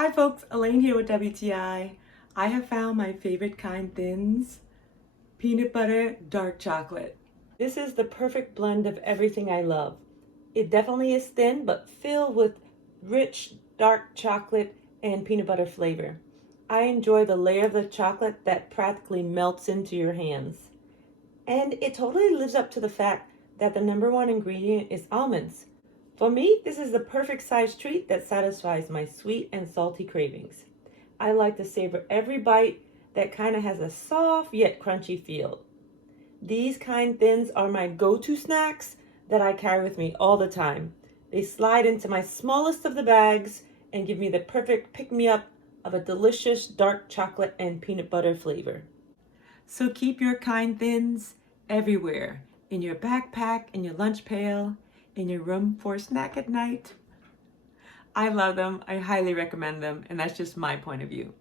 Hi folks, Elaine here with WTI. I have found my favorite kind thins, peanut butter, dark chocolate. This is the perfect blend of everything I love. It definitely is thin, but filled with rich, dark chocolate and peanut butter flavor. I enjoy the layer of the chocolate that practically melts into your hands. And it totally lives up to the fact that the number one ingredient is almonds. For me, this is the perfect size treat that satisfies my sweet and salty cravings. I like to savor every bite that kind of has a soft yet crunchy feel. These kind thins are my go-to snacks that I carry with me all the time. They slide into my smallest of the bags and give me the perfect pick-me-up of a delicious dark chocolate and peanut butter flavor. So keep your kind thins everywhere, in your backpack, in your lunch pail, in your room for a snack at night. I love them, I highly recommend them, and that's just my point of view.